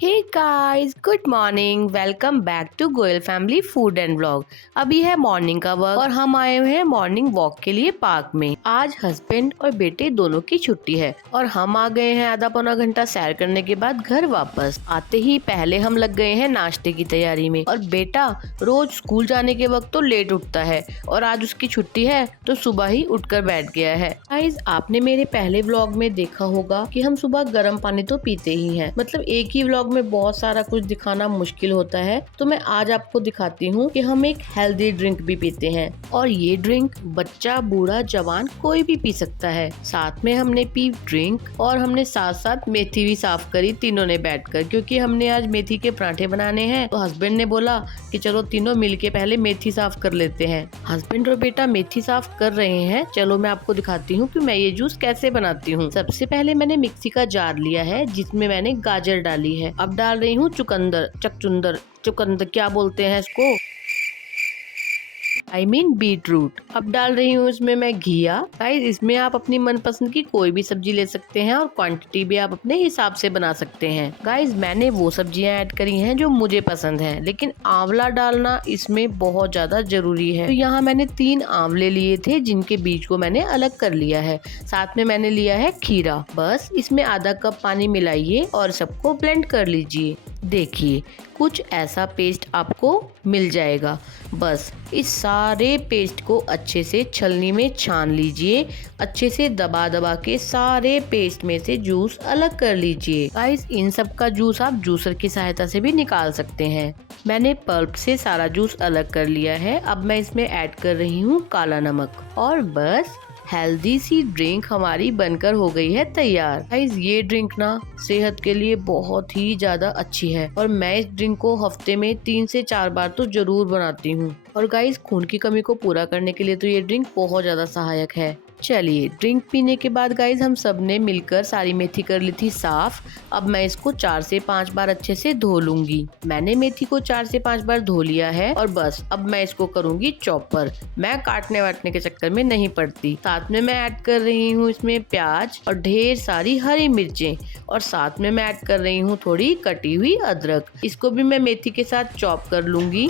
Hey guys, good morning. Welcome back to Goyal family food and vlog. अभी है morning का वक्त और हम आए हुए हैं मॉर्निंग वॉक के लिए पार्क में। आज हस्बैंड और बेटे दोनों की छुट्टी है और हम आ गए हैं आधा पौना घंटा सैर करने के बाद घर वापस। आते ही पहले हम लग गए हैं नाश्ते की तैयारी में। और बेटा रोज स्कूल जाने के वक्त तो लेट उठता है और आज उसकी छुट्टी है तो सुबह ही उठकर बैठ गया है। गाइस, आपने मेरे पहले व्लॉग में देखा होगा कि हम सुबह गर्म पानी तो पीते ही हैं। मतलब एक ही व्लॉग में बहुत सारा कुछ दिखाना मुश्किल होता है, तो मैं आज आपको दिखाती हूँ कि हम एक हेल्दी ड्रिंक भी पीते हैं और ये ड्रिंक बच्चा बूढ़ा जवान कोई भी पी सकता है। साथ में हमने पी ड्रिंक और हमने साथ साथ मेथी भी साफ करी तीनों ने बैठकर, क्योंकि हमने आज मेथी के पराठे बनाने हैं। तो हस्बैंड ने बोला कि चलो तीनों मिलके पहले मेथी साफ कर लेते हैं। हस्बैंड और बेटा मेथी साफ कर रहे हैं। चलो मैं आपको दिखाती हूँ कि मैं ये जूस कैसे बनाती हूँ। सबसे पहले मैंने मिक्सी का जार लिया है जिसमें मैंने गाजर डाली है। अब डाल रही हूँ चुकंदर क्या बोलते हैं इसको, बीट रूट। अब डाल रही हूँ इसमें मैं घिया। गाइस, इसमें आप अपनी मनपसंद की कोई भी सब्जी ले सकते हैं और क्वांटिटी भी आप अपने हिसाब से बना सकते हैं। गाइस, मैंने वो सब्जियां ऐड करी हैं जो मुझे पसंद हैं, लेकिन आंवला डालना इसमें बहुत ज्यादा जरूरी है। तो यहाँ मैंने 3 आंवले लिए थे जिनके बीज को मैंने अलग कर लिया है। साथ में मैंने लिया है खीरा। बस इसमें आधा कप पानी मिलाइए और सबको ब्लेंड कर लीजिए। देखिए कुछ ऐसा पेस्ट आपको मिल जाएगा। बस इस सारे पेस्ट को अच्छे से छलनी में छान लीजिए। अच्छे से दबा दबा के सारे पेस्ट में से जूस अलग कर लीजिए। गाइस, इन सब का जूस आप जूसर की सहायता से भी निकाल सकते हैं। मैंने पल्प से सारा जूस अलग कर लिया है। अब मैं इसमें ऐड कर रही हूँ काला नमक और बस हेल्दी सी ड्रिंक हमारी बनकर हो गई है तैयार। गाइस, ये ड्रिंक ना सेहत के लिए बहुत ही ज्यादा अच्छी है और मैं इस ड्रिंक को हफ्ते में 3 से 4 बार तो जरूर बनाती हूँ। और गाइस, खून की कमी को पूरा करने के लिए तो ये ड्रिंक बहुत ज्यादा सहायक है। चलिए, ड्रिंक पीने के बाद गाइस हम सब ने मिलकर सारी मेथी कर ली थी साफ। अब मैं इसको 4 से 5 बार अच्छे से धो लूंगी। मैंने मेथी को 4 से 5 बार धो लिया है और बस अब मैं इसको करूंगी चॉपर। मैं काटने वाटने के चक्कर में नहीं पड़ती। साथ में मैं ऐड कर रही हूँ इसमें प्याज और ढेर सारी हरी मिर्चें और साथ में मैं ऐड कर रही हूँ थोड़ी कटी हुई अदरक। इसको भी मैं मेथी के साथ चॉप कर लूंगी।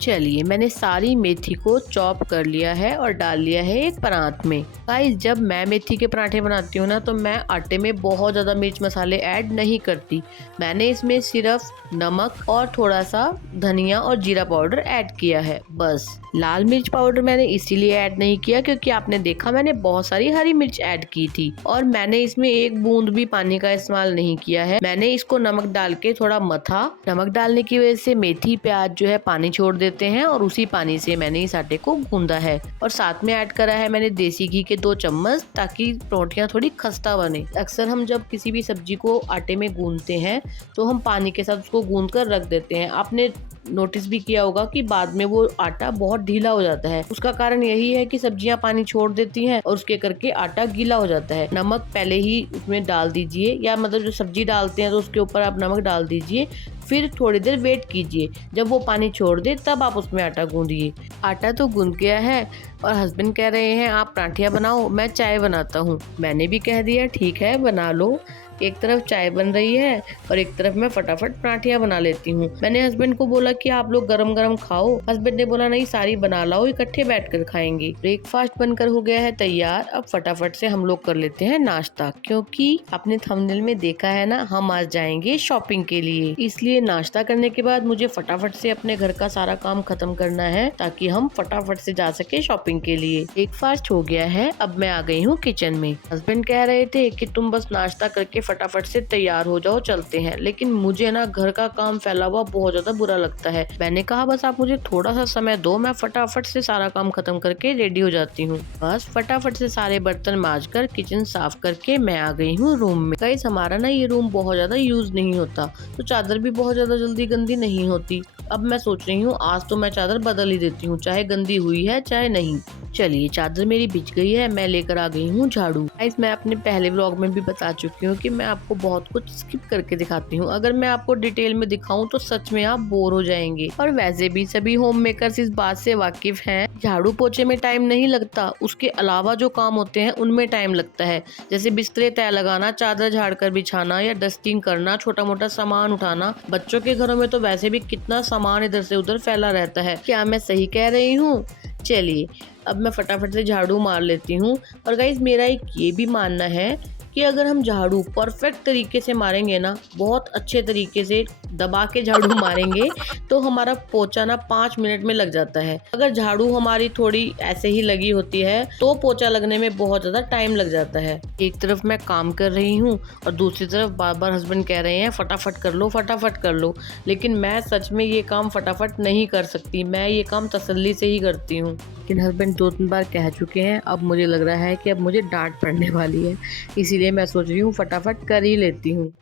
चलिए, मैंने सारी मेथी को चॉप कर लिया है और डाल लिया है एक परात में। गाइस, जब मैं मेथी के पराठे बनाती हूँ ना तो मैं आटे में बहुत ज़्यादा मिर्च मसाले ऐड नहीं करती। मैंने इसमें सिर्फ नमक और थोड़ा सा धनिया और जीरा पाउडर ऐड किया है। बस लाल मिर्च पाउडर मैंने इसीलिए ऐड नहीं किया क्योंकि आपने देखा मैंने बहुत सारी हरी मिर्च ऐड की थी और मैंने इसमें एक बूंद भी पानी का इस्तेमाल नहीं किया है। मैंने इसको नमक डाल के थोड़ा मथा। नमक डालने की वजह से मेथी प्याज जो है पानी छोड़ देते हैं और उसी पानी से मैंने इस आटे को गूंदा है। और साथ में ऐड करा है मैंने देसी घी के 2 चम्मच ताकि रोटियां थोड़ी खस्ता बने। अक्सर हम जब किसी भी सब्जी को आटे में गूंदते हैं तो हम पानी के साथ उसको गूंद कर रख देते हैं। आपने नोटिस भी किया होगा कि बाद में वो आटा बहुत ढीला हो जाता है। उसका कारण यही है कि सब्जियां पानी छोड़ देती हैं और उसके करके आटा गीला हो जाता है। नमक पहले ही उसमें डाल दीजिए, या मतलब जो सब्जी डालते हैं तो उसके ऊपर आप नमक डाल दीजिए। फिर थोड़ी देर वेट कीजिए, जब वो पानी छोड़ दे तब आप उसमें आटा गूंदिए। आटा तो गूंद गया है और हस्बैंड कह रहे हैं आप पराठियाँ बनाओ, मैं चाय बनाता हूँ। मैंने भी कह दिया ठीक है बना लो। एक तरफ चाय बन रही है और एक तरफ मैं फटाफट पराठियाँ बना लेती हूँ। मैंने हस्बैंड को बोला कि आप लोग गरम गरम खाओ। हस्बैंड ने बोला नहीं, सारी बना लाओ, इकट्ठे बैठकर खाएंगे। ब्रेकफास्ट बनकर हो गया है तैयार। अब फटाफट से हम लोग कर लेते हैं नाश्ता, क्योंकि आपने थंबनेल में देखा है ना हम आज जाएंगे शॉपिंग के लिए। इसलिए नाश्ता करने के बाद मुझे फटाफट से अपने घर का सारा काम खत्म करना है ताकि हम फटाफट से जा सके शॉपिंग के लिए। ब्रेकफास्ट हो गया है, अब मैं आ गई हूँ किचन में। हस्बैंड कह रहे थे कि तुम बस नाश्ता करके फटाफट से तैयार हो जाओ, चलते हैं। लेकिन मुझे ना घर का काम फैला हुआ बहुत ज्यादा बुरा लगता है। मैंने कहा बस आप मुझे थोड़ा सा समय दो, मैं फटाफट से सारा काम खत्म करके रेडी हो जाती हूँ। बस फटाफट से सारे बर्तन मांजकर किचन साफ करके मैं आ गई हूँ रूम में। गाइस, हमारा ना ये रूम बहुत ज्यादा यूज नहीं होता तो चादर भी बहुत ज्यादा जल्दी गंदी नहीं होती। अब मैं सोच रही हूँ आज तो मैं चादर बदल ही देती हूँ, चाहे गंदी हुई है चाहे नहीं। चलिए चादर मेरी बिछ गई है, मैं लेकर आ गई हूँ झाड़ू। गाइस मैं अपने पहले व्लॉग में भी बता चुकी हूँ कि मैं आपको बहुत कुछ स्किप करके दिखाती हूँ। अगर मैं आपको डिटेल में दिखाऊं तो सच में आप बोर हो जाएंगे। और वैसे भी सभी होम मेकर्स इस बात से वाकिफ हैं, झाड़ू पोछे में टाइम नहीं लगता, उसके अलावा जो काम होते हैं उनमें टाइम लगता है। जैसे बिस्तरे तय लगाना, चादर झाड़ कर बिछाना या डस्टिंग करना, छोटा मोटा सामान उठाना। बच्चों के घरों में तो वैसे भी कितना सामान इधर से उधर फैला रहता है। क्या मैं सही कह रही हूँ? चलिए अब मैं फटाफट से झाड़ू मार लेती हूँ। और गाइस मेरा एक ये भी मानना है कि अगर हम झाड़ू परफेक्ट तरीके से मारेंगे ना, बहुत अच्छे तरीके से दबा के झाड़ू मारेंगे तो हमारा पोछा ना 5 मिनट में लग जाता है। अगर झाड़ू हमारी थोड़ी ऐसे ही लगी होती है तो पोछा लगने में बहुत ज्यादा टाइम लग जाता है। एक तरफ मैं काम कर रही हूँ और दूसरी तरफ बार बार हस्बैंड कह रहे हैं फटाफट कर लो फटाफट कर लो, लेकिन मैं सच में ये काम फटाफट नहीं कर सकती, मैं ये काम तसल्ली से ही करती हूँ। लेकिन हस्बैंड 2-3 बार कह चुके हैं, अब मुझे लग रहा है कि अब मुझे डांट पड़ने वाली है, इसीलिए मैं सोच रही हूँ फटाफट कर ही लेती हूँ।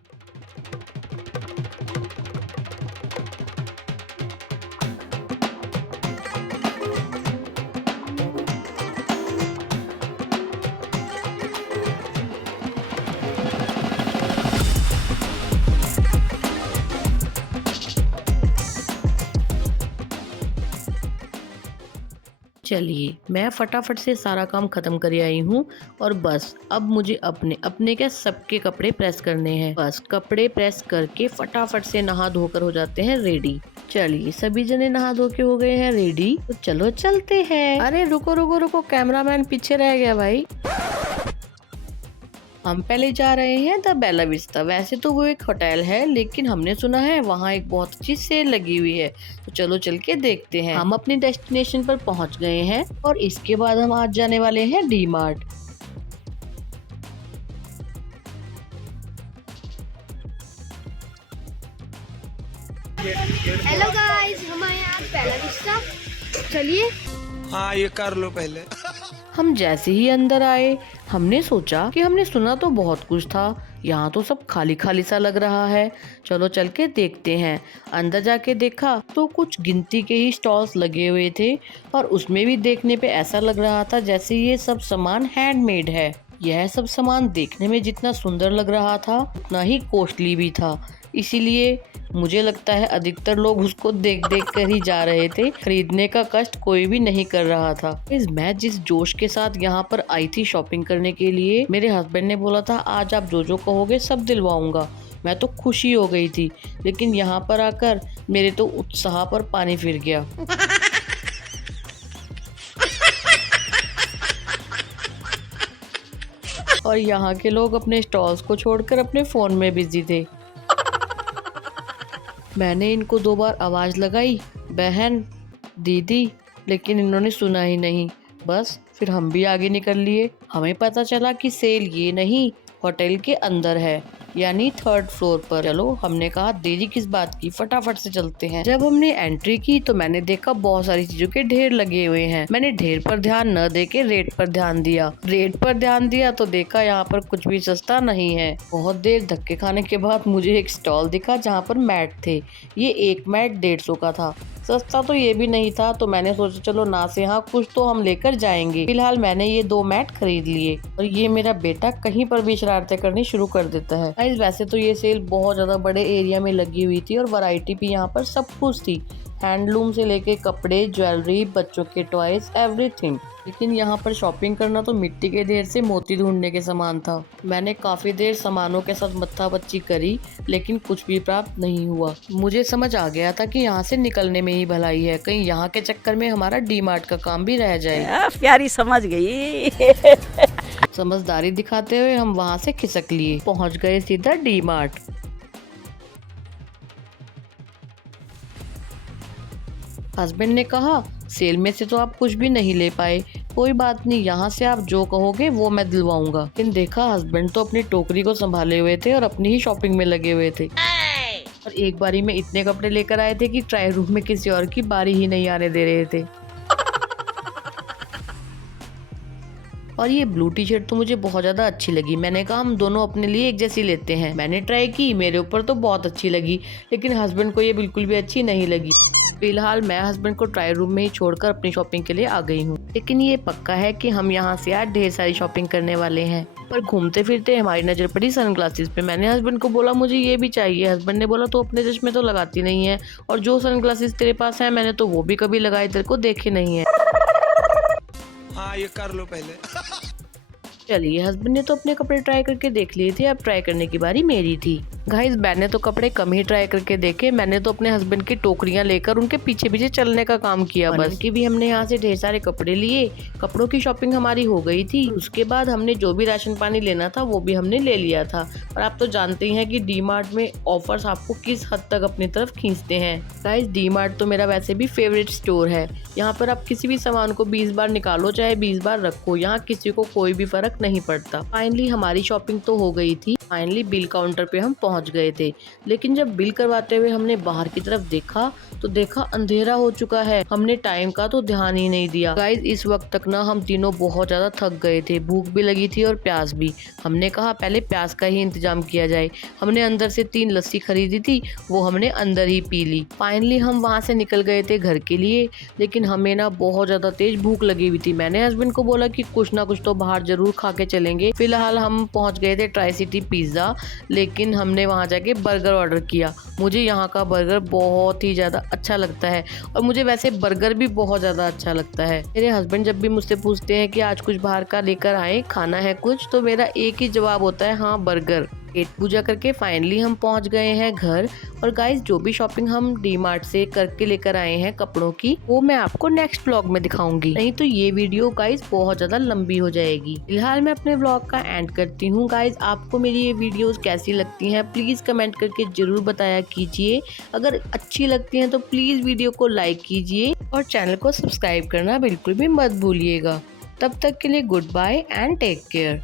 चलिए मैं फटाफट से सारा काम खत्म कर आई हूँ और बस अब मुझे अपने अपने क्या सबके कपड़े प्रेस करने हैं। बस कपड़े प्रेस करके फटाफट से नहा धोकर हो जाते हैं रेडी। चलिए सभी जने नहा धो के हो गए हैं रेडी, तो चलो चलते हैं। अरे रुको रुको रुको, कैमरामैन पीछे रह गया भाई। हम पहले जा रहे हैं द बेला विस्टा। वैसे तो वो एक होटल है, लेकिन हमने सुना है वहाँ एक बहुत अच्छी सेल लगी हुई है, तो चलो चल के देखते हैं। हम अपने डेस्टिनेशन पर पहुँच गए हैं और इसके बाद हम आज जाने वाले हैं डी मार्ट। हेलो गाइस, हमारे यहाँ बेला विस्टा। चलिए हाँ ये कर लो पहले। हम जैसे ही अंदर आए हमने सोचा कि हमने सुना तो बहुत कुछ था, यहाँ तो सब खाली खाली सा लग रहा है, चलो चल के देखते हैं। अंदर जाके देखा तो कुछ गिनती के ही स्टॉल्स लगे हुए थे और उसमें भी देखने पे ऐसा लग रहा था जैसे ये सब सामान हैंडमेड है। यह सब सामान देखने में जितना सुंदर लग रहा था उतना ही कॉस्टली भी था, इसीलिए मुझे लगता है अधिकतर लोग उसको देख देख कर ही जा रहे थे, खरीदने का कष्ट कोई भी नहीं कर रहा था। मैं जिस जोश के साथ यहाँ पर आई थी शॉपिंग करने के लिए, मेरे हस्बैंड ने बोला था आज आप जो जो कहोगे सब दिलवाऊंगा। मैं तो खुशी हो गई थी, लेकिन यहाँ पर आकर मेरे तो उत्साह पर पानी फिर गया। और यहाँ के लोग अपने स्टॉल्स को छोड़कर अपने फोन में बिजी थे। मैंने इनको 2 बार आवाज लगाई, बहन, दीदी, लेकिन इन्होंने सुना ही नहीं। बस फिर हम भी आगे निकल लिए। हमें पता चला कि सेल ये नहीं, होटल के अंदर है, यानी 3rd फ्लोर पर। चलो हमने कहा देरी किस बात की, फटाफट से चलते हैं। जब हमने एंट्री की तो मैंने देखा बहुत सारी चीजों के ढेर लगे हुए हैं। मैंने ढेर पर ध्यान न देके रेट पर ध्यान दिया। रेट पर ध्यान दिया तो देखा यहाँ पर कुछ भी सस्ता नहीं है। बहुत देर धक्के खाने के बाद मुझे एक स्टॉल दिखा जहाँ पर मैट थे। ये एक मैट 150 का था। सस्ता तो ये भी नहीं था, तो मैंने सोचा चलो ना से हाँ कुछ तो हम लेकर जाएंगे। फिलहाल मैंने ये 2 मैट खरीद लिए और ये मेरा बेटा कहीं पर भी शरारतें करनी शुरू कर देता है। गाइस वैसे तो ये सेल बहुत ज्यादा बड़े एरिया में लगी हुई थी और वैरायटी भी यहाँ पर सब कुछ थी, हैंडलूम से लेके कपड़े, ज्वेलरी, बच्चों के टॉयज, एवरीथिंग। लेकिन यहाँ पर शॉपिंग करना तो मिट्टी के ढेर से मोती ढूंढने के समान था। मैंने काफी देर सामानों के साथ मत्था-पच्ची करी, लेकिन कुछ भी प्राप्त नहीं हुआ। मुझे समझ आ गया था कि यहाँ से निकलने में ही भलाई है, कहीं यहाँ के चक्कर में हमारा डी मार्ट का काम भी रह जाए। प्यारी समझ गई। समझदारी दिखाते हुए हम वहाँ से खिसक लिए, पहुँच गए सीधा डी मार्ट। हस्बैंड ने कहा सेल में से तो आप कुछ भी नहीं ले पाए, कोई बात नहीं, यहाँ से आप जो कहोगे वो मैं दिलवाऊंगा। लेकिन देखा हस्बैंड तो अपनी टोकरी को संभाले हुए थे और अपनी ही शॉपिंग में लगे हुए थे। और एक बारी में इतने कपड़े लेकर आए थे कि ट्रायल रूम में किसी और की बारी ही नहीं आने दे रहे थे। और ये ब्लू टी शर्ट तो मुझे बहुत ज्यादा अच्छी लगी। मैंने कहा हम दोनों अपने लिए एक जैसी लेते हैं। मैंने ट्राई की, मेरे ऊपर तो बहुत अच्छी लगी, लेकिन हस्बैंड को ये बिल्कुल भी अच्छी नहीं लगी। फिलहाल मैं हस्बैंड को ट्रायल रूम में ही छोड़कर अपनी शॉपिंग के लिए आ गई हूँ। लेकिन ये पक्का है कि हम यहाँ से आज ढेर सारी शॉपिंग करने वाले हैं। पर घूमते फिरते हमारी नजर पड़ी सनग्लासेस पे। मैंने हस्बैंड को बोला मुझे ये भी चाहिए। हस्बैंड ने बोला तो अपने चश्मे तो लगाती नहीं है, और जो सनग्लासेस तेरे पास है मैंने तो वो भी कभी लगाए तेरे को देखे नहीं है। हाँ ये कर लो पहले। चलिए, हस्बैंड ने तो अपने कपड़े ट्राई करके देख लिए थे, अब ट्राई करने की बारी मेरी थी। गाइस, मैंने तो कपड़े कम ही ट्राई करके देखे। मैंने तो अपने हस्बैंड की टोकरियां लेकर उनके पीछे पीछे चलने का काम किया बस। कि भी हमने यहाँ से ढेर सारे कपड़े लिए। कपड़ों की शॉपिंग हमारी हो गई थी। उसके बाद हमने जो भी राशन पानी लेना था वो भी हमने ले लिया था। और आप तो जानते ही हैं कि डी मार्ट में ऑफर्स आपको किस हद तक अपनी तरफ खींचते हैं। गाइस, डी मार्ट तो मेरा वैसे भी फेवरेट स्टोर है। यहाँ पर आप किसी भी सामान को 20 बार निकालो चाहे 20 बार रखो, यहाँ किसी को कोई भी फर्क नहीं पड़ता। फाइनली हमारी शॉपिंग तो हो गई थी। फाइनली बिल काउंटर पे हम पहुंच गए थे। लेकिन जब बिल करवाते हुए हमने बाहर की तरफ देखा तो देखा अंधेरा हो चुका है। हमने टाइम का तो ध्यान ही नहीं दिया। गाइस, इस वक्त तक ना हम तीनों बहुत ज्यादा थक गए थे, भूख भी लगी थी और प्यास भी। हमने कहा पहले प्यास का ही इंतजाम किया जाए। हमने अंदर से 3 लस्सी खरीदी थी, वो हमने अंदर ही पी ली। फाइनली हम वहाँ से निकल गए थे घर के लिए। लेकिन हमें ना बहुत ज्यादा तेज भूख लगी हुई थी। मैंने हस्बैंड को बोला कि कुछ ना कुछ तो बाहर जरूर खा के चलेंगे। फिलहाल हम पहुंच गए थे ट्राई सिटी पिज्जा। लेकिन हमने वहां जाके बर्गर ऑर्डर किया। मुझे यहाँ का बर्गर बहुत ही ज्यादा अच्छा लगता है, और मुझे वैसे बर्गर भी बहुत ज्यादा अच्छा लगता है। मेरे हस्बैंड जब भी मुझसे पूछते हैं कि आज कुछ बाहर का लेकर आए, खाना है कुछ, तो मेरा एक ही जवाब होता है, हाँ बर्गर। पेट पूजा करके फाइनली हम पहुंच गए हैं घर। और गाइस, जो भी शॉपिंग हम डी मार्ट से करके लेकर आए हैं कपड़ों की, वो मैं आपको नेक्स्ट व्लॉग में दिखाऊंगी। नहीं तो ये वीडियो गाइस बहुत ज्यादा लंबी हो जाएगी। फिलहाल मैं अपने व्लॉग का एंड करती हूँ। गाइस, आपको मेरी ये वीडियोस कैसी लगती हैं प्लीज कमेंट करके जरूर बताया कीजिए। अगर अच्छी लगती हैं तो प्लीज वीडियो को लाइक कीजिए और चैनल को सब्सक्राइब करना बिल्कुल भी मत भूलिएगा। तब तक के लिए good bye and take care.